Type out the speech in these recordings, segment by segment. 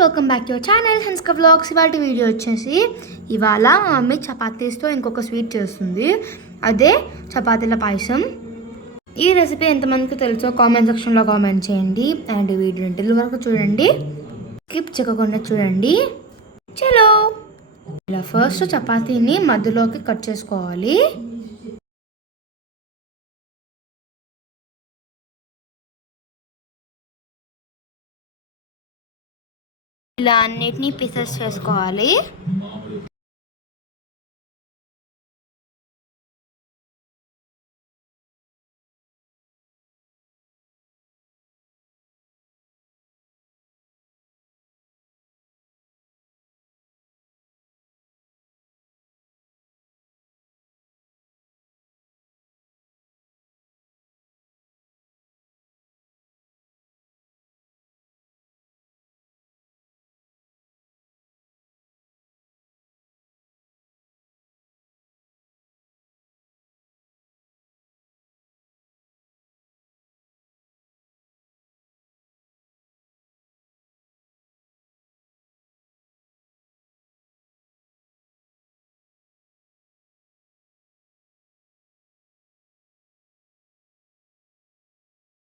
Welcome back to your channel Hanska vlogs. ఇవాళ video వచ్చేసి ఇవాళ మా మమ్మీ చపాతీస్తో ఇంకొక స్వీట్ చేస్తుంది, అదే చపాతీల పాయసం. ఈ రెసిపీ ఎంతమందికి తెలుసో కామెంట్ సెక్షన్లో కామెంట్ చేయండి. అండ్ వీడియో ఇంటిల్ వరకు చూడండి, స్కిప్ చేయకుండా చూడండి. చలో, ఇలా ఫస్ట్ చపాతీని మధ్యలోకి కట్ చేసుకోవాలి. ఇలా అన్నిటినీ పీసెస్ చేసుకోవాలి.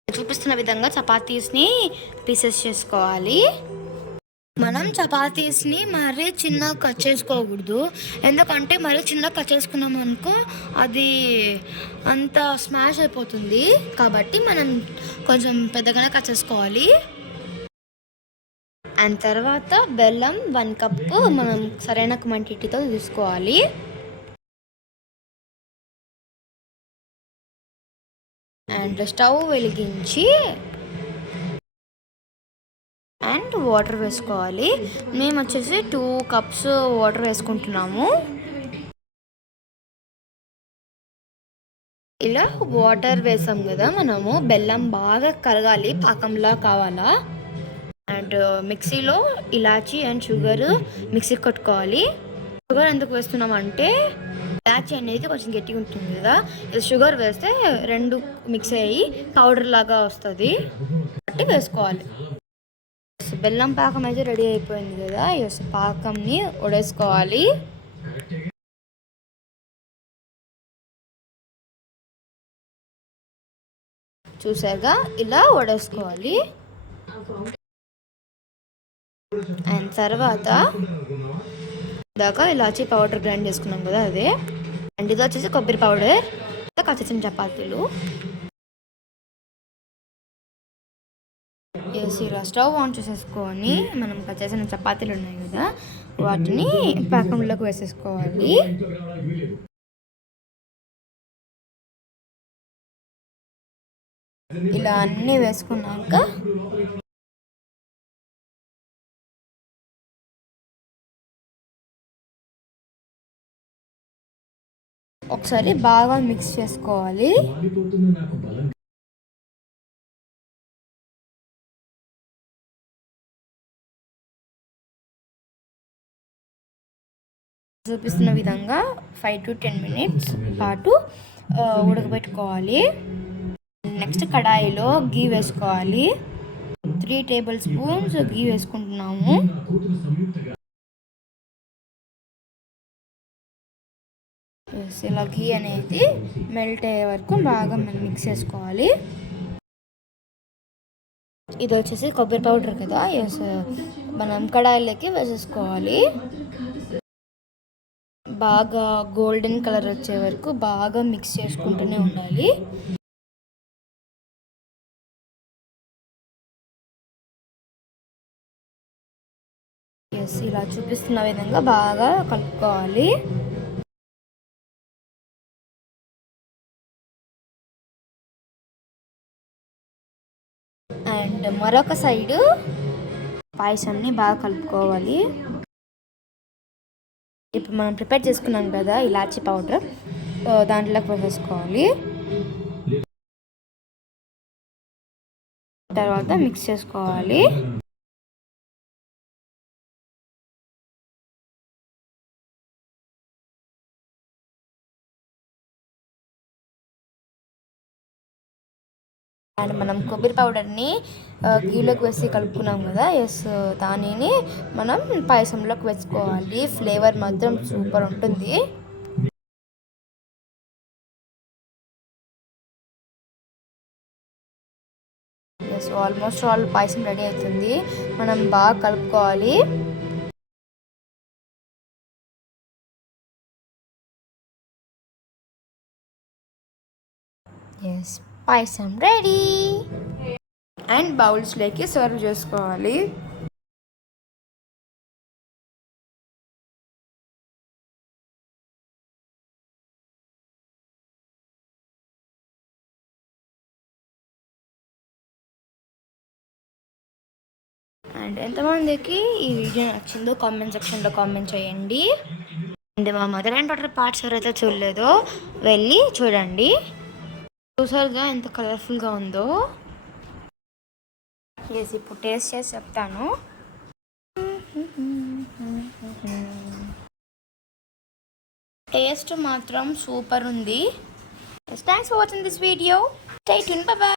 చూపిస్తున్న విధంగా చపాతీస్ని పీసెస్ చేసుకోవాలి. మనం చపాతీస్ని మరీ చిన్నగా కట్ చేసుకోకూడదు, ఎందుకంటే మరీ చిన్నగా కట్ చేసుకున్నాం అనుకో అది అంత స్మాష్ అయిపోతుంది. కాబట్టి మనం కొంచెం పెద్దగానే కట్ చేసుకోవాలి. అండ్ తర్వాత బెల్లం 1 కప్పు మనం సరైన క్వాంటిటీతో తీసుకోవాలి. అండ్ స్టవ్ వెలిగించి అండ్ వాటర్ వేసుకోవాలి. మేము వచ్చేసి 2 కప్స్ వాటర్ వేసుకుంటున్నాము. ఇలా వాటర్ వేసాం కదా, మనము బెల్లం బాగా కరగాలి, పాకంలా కావాలా. అండ్ మిక్సీలో ఇలాచీ అండ్ షుగర్ మిక్సీ కొట్టుకోవాలి. షుగర్ ఎందుకు వేస్తున్నామంటే ఇలాచీ అనేది కొంచెం గట్టిగా ఉంటుంది కదా, ఇది షుగర్ వేస్తే 2 మిక్స్ అయ్యి పౌడర్ లాగా వస్తుంది, కాబట్టి వేసుకోవాలి. బెల్లం పాకం అయితే రెడీ అయిపోయింది కదా, పాకంని వడేసుకోవాలి. చూసారుగా, ఇలా వడేసుకోవాలి. అండ్ తర్వాత దాకా ఇలాచీ పౌడర్ గ్రైండ్ చేసుకున్నాం కదా అదే. అండ్ ఇది వచ్చేసి కొబ్బరి పౌడర్, కట్ చేసిన చపాతీలు. ఇలా స్టవ్ ఆన్ చేసేసుకొని మనం కట్ చేసిన చపాతీలు ఉన్నాయి కదా, వాటిని పాకంలోకి వేసేసుకోవాలి. ఇలా అన్నీ వేసుకున్నాక ఒకసారి బాగా మిక్స్ చేసుకోవాలి. చూపిస్తున్న విధంగా 5 to 10 మినిట్స్ పాటు ఉడకబెట్టుకోవాలి. నెక్స్ట్ కడాయిలో గీ వేసుకోవాలి. 3 టేబుల్ స్పూన్స్ గీ వేసుకుంటున్నాము. ఇలా గీ అనేది మెల్ట్ అయ్యే వరకు బాగా మిక్స్ చేసుకోవాలి. ఇది వచ్చేసి కొబ్బరి పౌడర్ కదా, మనం కడాయిలోకి వేసేసుకోవాలి. బాగా గోల్డెన్ కలర్ వచ్చే వరకు బాగా మిక్స్ చేసుకుంటూనే ఉండాలి. ఇలా చూపిస్తున్న విధంగా బాగా కలుపుకోవాలి. అండ్ మరొక సైడు పాయసాన్ని బాగా కలుపుకోవాలి. ఇప్పుడు మనం ప్రిపేర్ చేసుకున్నాం కదా ఇలాచీ పౌడర్, దాంట్లోకి వేసేసుకోవాలి. తర్వాత మిక్స్ చేసుకోవాలి. అండ్ మనం కొబ్బరి పౌడర్ని గీలోకి వేసి కలుపుకున్నాం కదా, ఎస్ దానిని మనం పాయసంలోకి వేసుకోవాలి. ఫ్లేవర్ మాత్రం సూపర్ ఉంటుంది. Yes almost all payasam ready అవుతుంది. మనం బాగా కలుపుకోవాలి. Yes payasam ready. అండ్ బౌల్స్లోకి సర్వ్ చేసుకోవాలి. అండ్ ఎంతమందికి ఈ వీడియో నచ్చిందో కామెంట్ సెక్షన్లో కామెంట్ చేయండి. అండ్ మా మదర్ అండ్ డాటర్ పార్ట్స్ ఎవరైతే చూడలేదో వెళ్ళి చూడండి. చూసారుగా ఎంత కలర్ఫుల్గా ఉందో. ఎస్ ఇప్పుడు టేస్ట్ చేసి చెప్తాను. టేస్ట్ మాత్రం సూపర్ ఉంది. Thanks for watching this video. Stay tuned. By by.